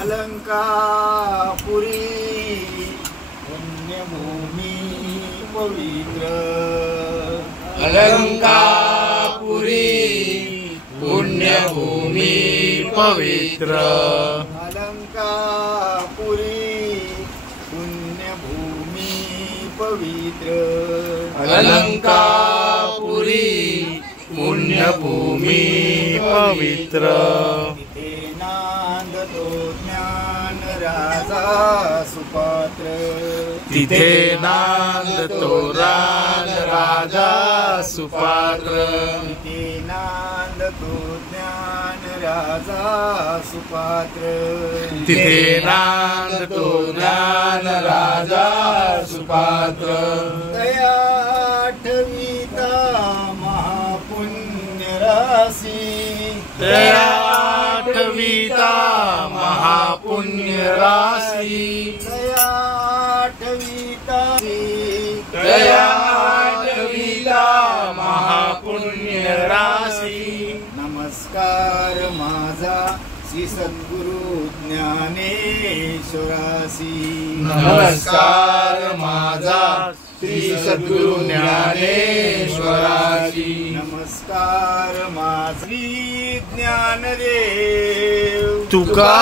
अलंकापुरी पुण्यभूमी पवित्र अलंकापुरी पुण्यभूमी पवित्र अलंकापुरी पुण्यभूमी पवित्र अलंकापुरी पुण्यभूमी पवित्र तिथे नांदतो ज्ञान राजा सुपात्र तिथे नांदतो राजा सुपात्र तिथे नांदतो ज्ञान राजा सुपात्र तिथे नांदतो ज्ञान राजा सुपात्र दया आठविता महापुण्य राशी दया आठविता महापुण्य राशी दया आठविता दया आठविता महापुण्य राशी नमस्कार माझा श्री सद्गुरु ज्ञानेश्वरासी नमस्कार माझा श्री सद्गुरु ज्ञानेश्वराची नमस्कार माझी ज्ञानदेव तुका